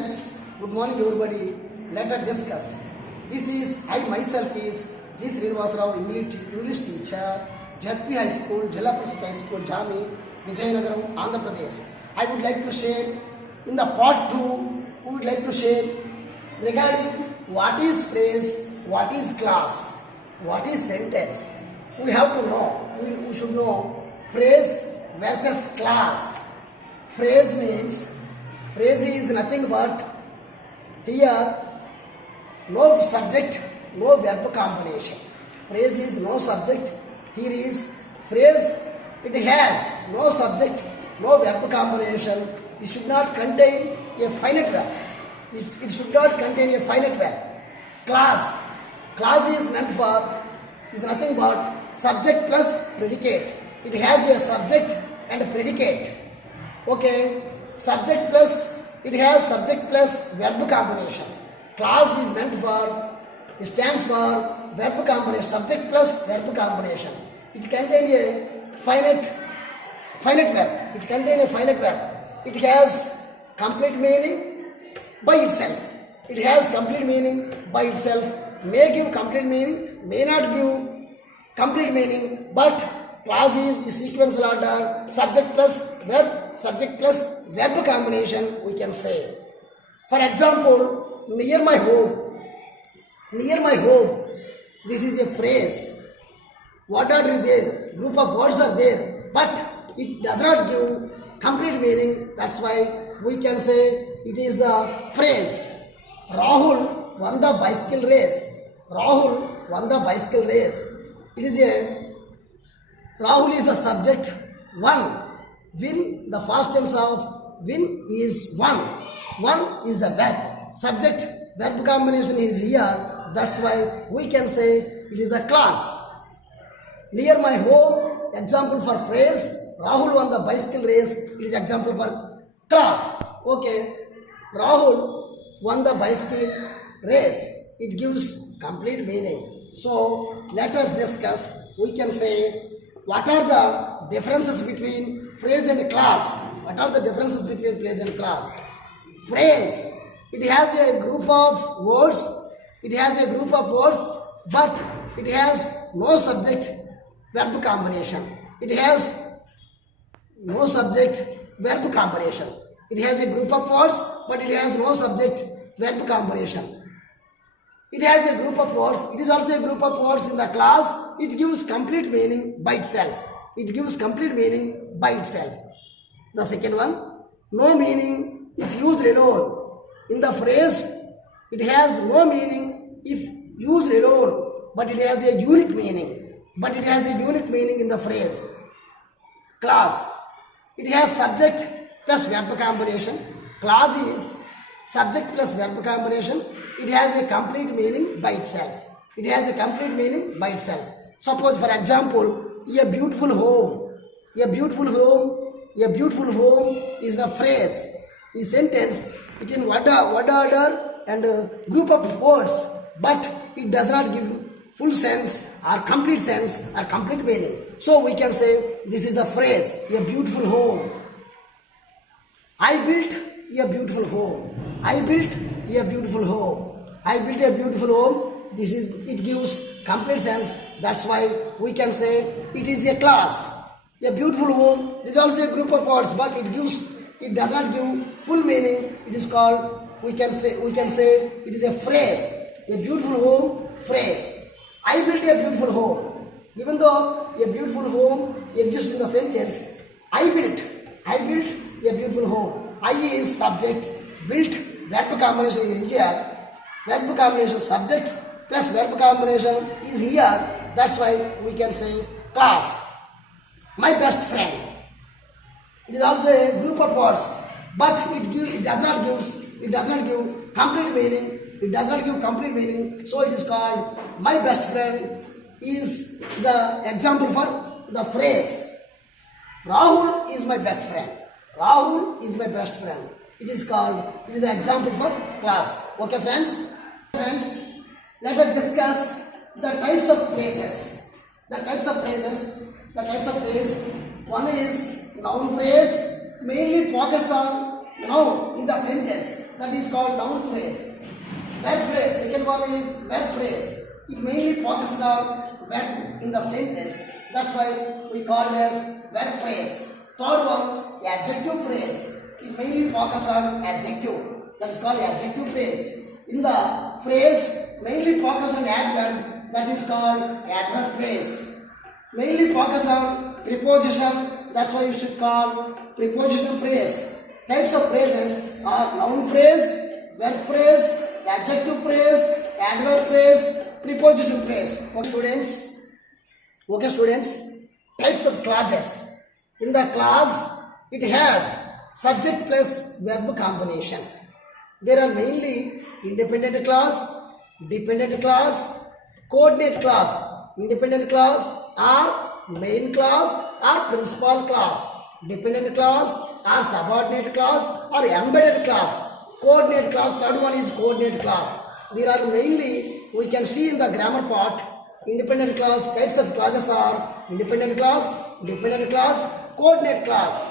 Friends, good morning everybody. Let us discuss. This is I myself is G. Srinivas Rao, English teacher, JP High School, Jilla Prasad High School, Jami, Vijayanagaram, Andhra Pradesh. I would like to share in the part 2, we would like to share regarding what is phrase, what is class, what is sentence. We have to know, we should know phrase versus class. Phrase is nothing but here no subject, no verb combination. Phrase is no subject. Here is phrase, it has no subject, no verb combination. It should not contain a finite verb. It should not contain a finite verb. Class is meant for, is nothing but subject plus predicate. It has a subject and a predicate. Okay, subject plus, it has subject plus verb combination. Class is meant for, it stands for verb combination, subject plus verb combination. It contains a finite verb. It contains a finite verb. It has complete meaning by itself. It has complete meaning by itself. May give complete meaning, may not give complete meaning, but clause is the sequential order, subject plus verb combination we can say. For example, near my home, this is a phrase. What order is there? Group of words are there, but it does not give complete meaning. That's why we can say it is the phrase. Rahul won the bicycle race. It is a, Rahul is the subject, won. Win, the past tense of win is won. Won is the verb. Subject, verb combination is here. That's why we can say it is a class. Near my home, example for phrase. Rahul won the bicycle race. It is example for class. Okay. Rahul won the bicycle race. It gives complete meaning. So let us discuss. We can say what are the differences between phrase and class. What are the differences between phrase and class? Phrase, it has a group of words. But it has no subject verb combination. It has no subject verb combination. It has a group of words, but it has no subject verb combination. It has a group of words. It is also a group of words in the class. It gives complete meaning by itself. The second one, no meaning if used alone. In the phrase, it has no meaning if used alone, but it has a unique meaning. In the phrase. Class, it has subject plus verb combination. Class is subject plus verb combination. It has a complete meaning by itself. Suppose, for example, a beautiful home is a phrase, a sentence. It in word order and a group of words, but it does not give full sense or complete sense or complete meaning. So we can say this is a phrase, a beautiful home. I built a beautiful home. It gives complete sense. That's why we can say it is a class. A beautiful home is also a group of words, but it does not give full meaning. It is called, we can say it is a phrase. A beautiful home, phrase. I built a beautiful home. Even though a beautiful home exists in the sentence, I built a beautiful home. I is subject, built, verb combination is here. Verb combination, subject plus verb combination is here. That's why we can say class. My best friend. It is also a group of words, but it does not give complete meaning. So it is called, my best friend is the example for the phrase. Rahul is my best friend. It is the example for class. Okay, friends, let us discuss the types of phrases. One is noun phrase, mainly focus on noun in the sentence. that is called noun phrase. Verb phrase, second one is verb phrase. It mainly focuses on verb in the sentence. That's why we call it as verb phrase. Third one, adjective phrase. It mainly focuses on adjective. That's called adjective phrase. In the phrase, mainly focus on adverb. That is called adverb phrase. Mainly focus on preposition. That's why you should call preposition phrase. Types of phrases are noun phrase, verb phrase, adjective phrase, adverb phrase, preposition phrase. Okay students, types of clauses. In the clause, it has subject plus verb combination. There are mainly independent clause, dependent clause, coordinate clause. Independent clause or main clause or principal clause. Dependent clause or subordinate clause or embedded clause. Coordinate clause, third one is coordinate clause. There are mainly, we can see in the grammar part, independent clause, types of clauses are independent clause, dependent clause, coordinate clause.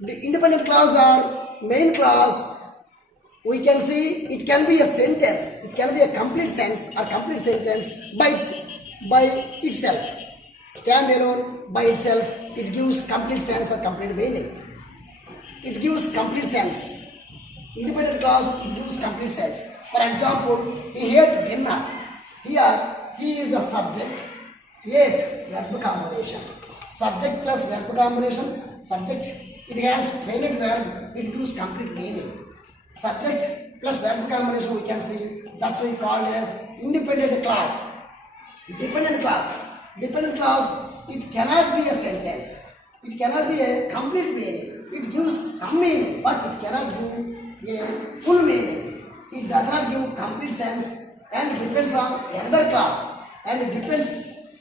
The independent clause are main clause. We can see it can be a sentence, it can be a complete sentence or complete sentence by itself. Stand alone by itself, it gives complete sense or complete meaning. It gives complete sense. Independent clause, it gives complete sense. For example, he ate dinner. Here, he is the subject. Ate, verb combination. Subject plus verb combination. Subject, it has finite verb, it gives complete meaning. Subject plus verb combination we can see. That's what we call as independent clause. Dependent clause. Dependent clause, it cannot be a sentence. It cannot be a complete meaning. It gives some meaning, but it cannot give a full meaning. It does not give complete sense and depends on another clause. And it depends,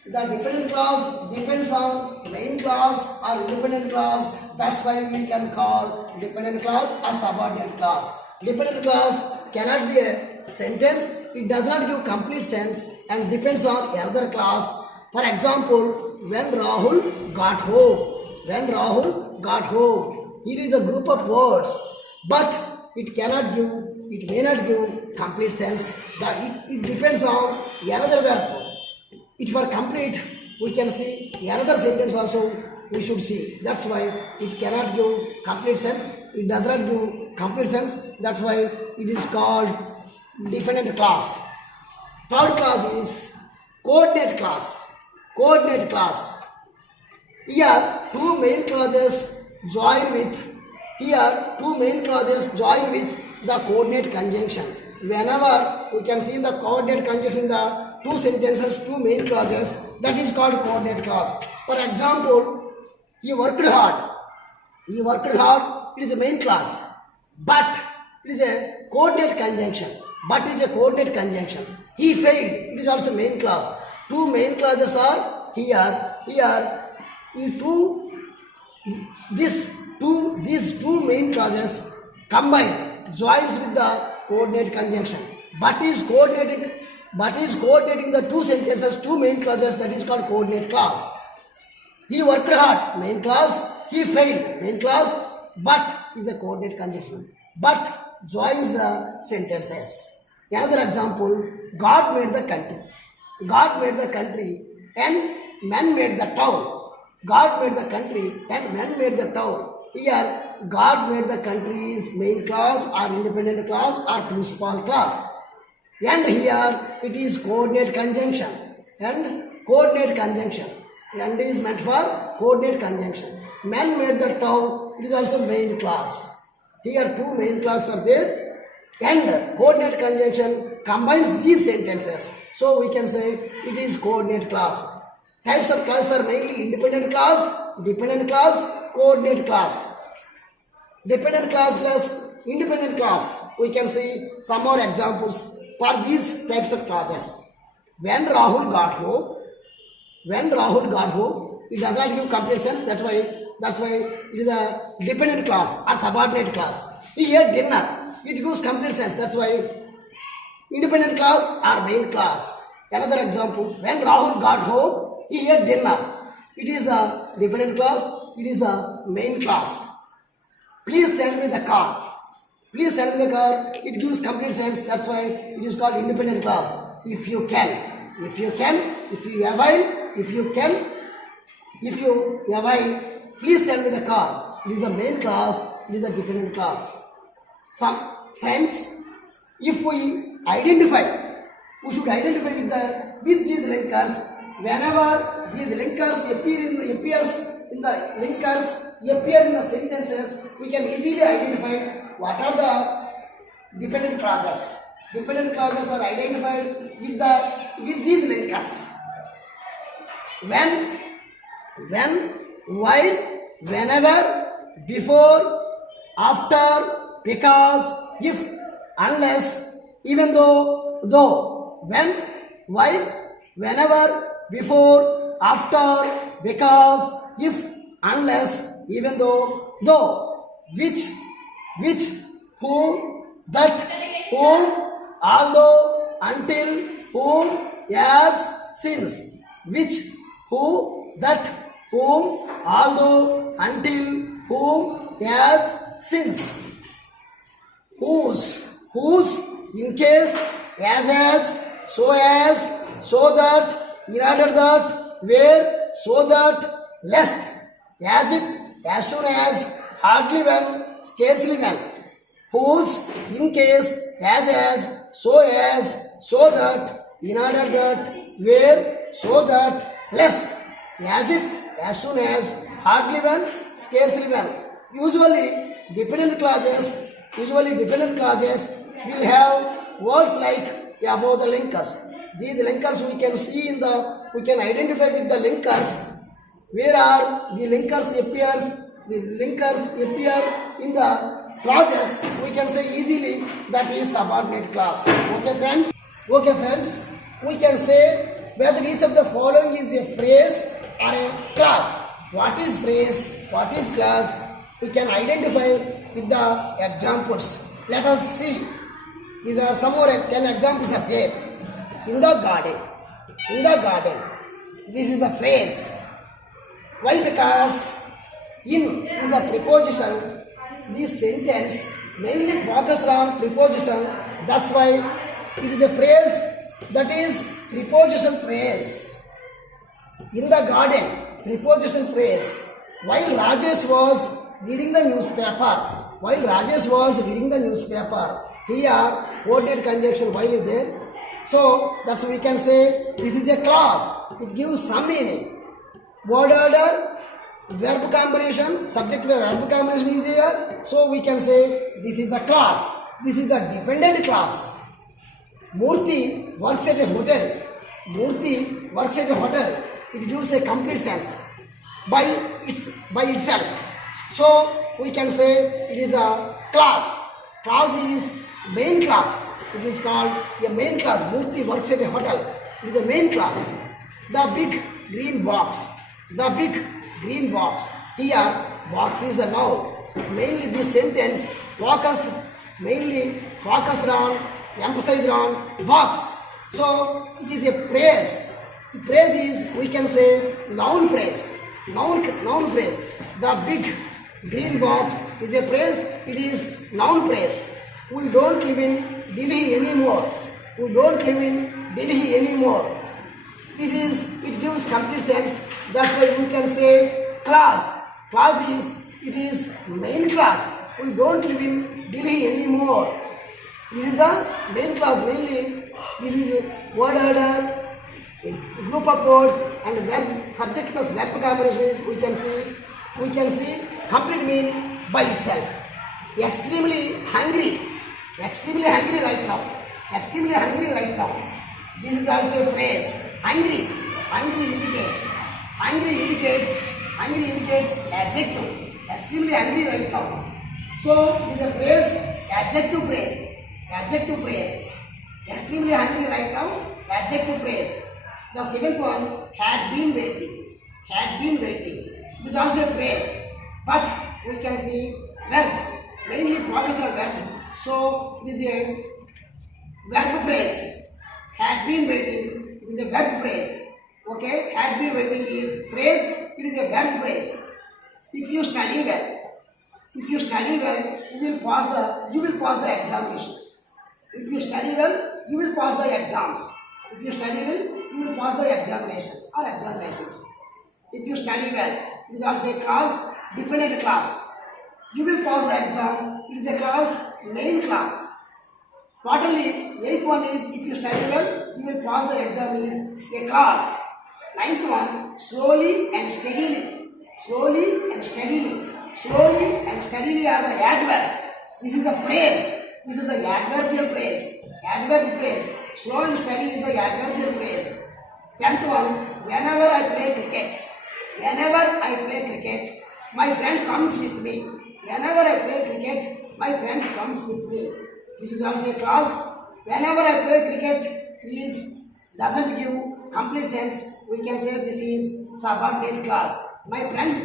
the dependent clause depends on main clause or independent clause. That's why we can call dependent clause or subordinate clause. Dependent clause cannot be a sentence. It does not give complete sense and depends on another clause. For example, when Rahul got home. When Rahul got home. Here is a group of words, but it may not give complete sense. It depends on another verb. If for complete, we can see another sentence also we should see. That's why it cannot give complete sense. It does not give complete sense. That's why it is called dependent clause. Third clause is coordinate clause. Coordinate clause. Here two main clauses join with the coordinate conjunction. Whenever we can see the coordinate conjunction in the two sentences, two main clauses, that is called coordinate clause. For example, he worked hard. He worked hard, it is a main clause. But it is a coordinate conjunction. But is a coordinate conjunction. He failed, it is also main clause. Two main clauses are here. These two main clauses combined joins with the coordinate conjunction. But is coordinating the two sentences, two main clauses, that is called coordinate clause. He worked hard, main clause. He failed, main clause. But is a coordinate conjunction. But joins the sentences. Another example, God made the country. God made the country and man made the town. God made the country and man made the town. Here, God made the country is main clause or independent clause or principal clause. And here it is coordinate conjunction. And coordinate conjunction. And is meant for coordinate conjunction. Man made the town, it is also main clause. Here two main clauses are there. And coordinate conjunction combines these sentences. So we can say it is coordinate clause. Types of clauses are mainly independent clause, dependent clause, coordinate clause. Dependent clause plus independent clause. We can see some more examples for these types of clauses. When Rahul got home, it does not give complete sense. That's why it is a dependent clause or subordinate clause. He ate dinner. It gives complete sense. That's why independent clause or main clause. Another example, when Rahul got home, he ate dinner. It is a dependent clause. It is a main clause. Please send me the car. Please send me the car. It gives complete sense. That's why it is called independent clause. If you can, if you can, if you avail, if you can, if you avail, please send me the car. It is the main clause. It is the dependent clause. Some friends, if we identify, we should identify with these linkers. Whenever these linkers appear in the sentences, we can easily identify what are the dependent clauses. Dependent clauses are identified with these linkers. When, while, whenever, before, after, because, if, unless, even though, when, while, whenever, before, after, because, if, unless, even though, which, whom, that, whom, although, until, whom, as, since, which, who, that, whom, although, until, whom, as, since, whose, in case, as, so as, so that, in order that, where, so that, lest, as if, as soon as, hardly when, scarcely when, whose, in case, as, so that, in order that, where, so that, lest, as if, as soon as, hardly when, scarcely when. Usually dependent clauses will have words like above the linkers. These linkers we can identify with the linkers. Where are the linkers appears? The linkers appear in the clauses. We can say easily that is subordinate clause. Okay friends, we can say whether each of the following is a phrase or a clause. What is phrase? What is clause? We can identify with the examples. Let us see. These are some more 10 examples are there. In the garden. This is a phrase. Why? Because in is the preposition. This sentence mainly focused on preposition. That's why it is a phrase that is preposition phrase. In the garden, preposition phrase. While Rajesh was reading the newspaper, here coordinate conjunction while is there. So that's why we can say this is a clause. It gives some meaning. Word order, verb combination, subject verb combination is here. So we can say this is the clause. This is the dependent clause. Murthy works at a hotel. It gives a complete sense by itself. So we can say it is a clause. Clause is main clause. It is called a main clause. Murthy works at a hotel. It is a main clause. The big green box. Here, box is the noun. Mainly this sentence emphasized on box. So it is a phrase. The phrase is, we can say, noun phrase. Noun phrase. The big green box is a phrase. It is noun phrase. We don't live in Delhi anymore. It gives complete sense. That's why we can say class. Class is main class. We don't live in Delhi anymore. This is the main class. Mainly, this is a word order, group of words, and verb, subject plus verb combinations. We can see complete meaning by itself. Extremely hungry right now. This is also a phrase. Hungry indicates adjective. Extremely hungry right now. So this is a phrase, adjective phrase. Extremely hungry right now, adjective phrase. The second one, had been waiting. This is also a phrase, but we can see verb, mainly focused on verb. So this is a verb phrase. Had been waiting is a verb phrase. Okay, had been waiting is phrase. It is a verb phrase. If you study well, you will pass the examination. If you study well, you will pass the exams. If you study well, you will pass the examination or examinations. If you study well, it is also a class, dependent class. You will pass the exam. It is a class, main class. Quarterly, 8th one is if you study well, you will pass the exam is a class. 9th one, slowly and steadily. Slowly and steadily. Slowly and steadily are the adverbs. This is the phrase. This is the adverbial phrase. Adverb phrase. Slow and steady is the adverbial phrase. 10th one, whenever I play cricket. Whenever I play cricket, my friend comes with me. Whenever I play cricket, my friend comes with me. This is also a clause. Whenever I play cricket doesn't give complete sense. We can say this is subordinate clause. My friend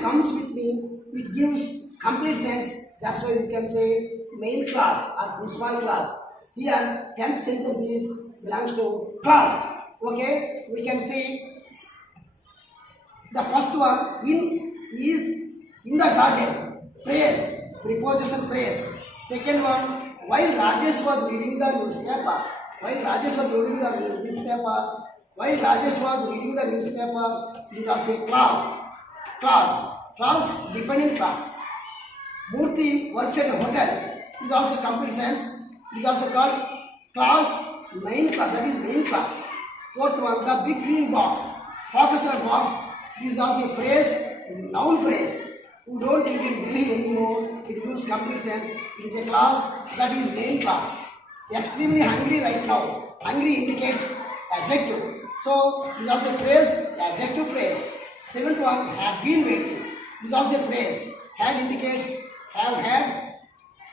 comes with me. It gives complete sense. That's why we can say main clause or principal clause. Here 10th sentence belongs to clause. Okay, we can see the first one in the garden. Phrase, preposition phrase. Second one, while Rajesh was reading the newspaper. It is also a clause, dependent clause. Murthy works at a hotel. It is also complete sense. It is also called clause, main clause. That is main clause. Fourth one, the big green box. Focused on box. This is also a phrase, noun phrase. We don't live in Delhi anymore. It gives complete sense. It is a clause, that is main clause. Extremely hungry right now. Hungry indicates adjective. So it is also a phrase, adjective phrase. Seventh one, have been waiting. It is also a phrase. Had indicates have had,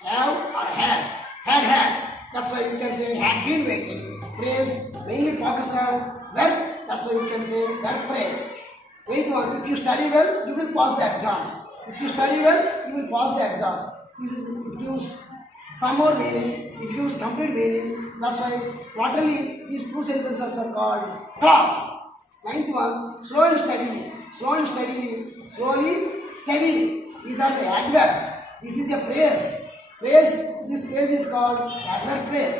have or has. Had. That's why we can say had been waiting. Phrase mainly focused on verb. That's why we can say verb phrase. Eighth one, if you study well, you will pass the exams. If you study well, you will pass the exams. It gives some more meaning. It gives complete meaning. That's why quarterly these two sentences are called clause. Ninth one, slow and steadily. Slowly, steadily. These are the adverbs. This is a phrase. This phrase is called adverb phrase.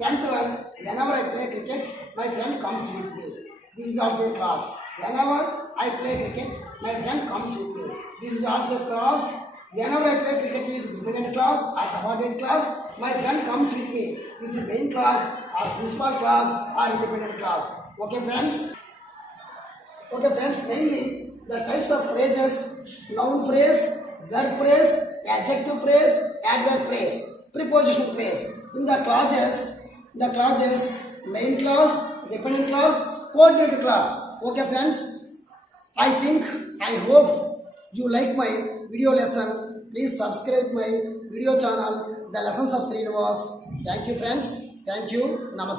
10th one, whenever I play cricket, my friend comes with me. This is also a clause. Whenever I play cricket, my friend comes with me. This is also a clause. Whenever I play cricket is dependent clause or subordinate clause. My friend comes with me. This is main clause or principal clause or independent clause. Okay friends? Mainly the types of phrases: noun phrase, verb phrase, adjective phrase, adverb phrase, preposition phrase. In the clauses, main clause, dependent clause, coordinated clause. Okay friends? I hope you like my video lesson. Please subscribe my video channel, The Lessons of Srinivas. Thank you friends. Thank you. Namaste.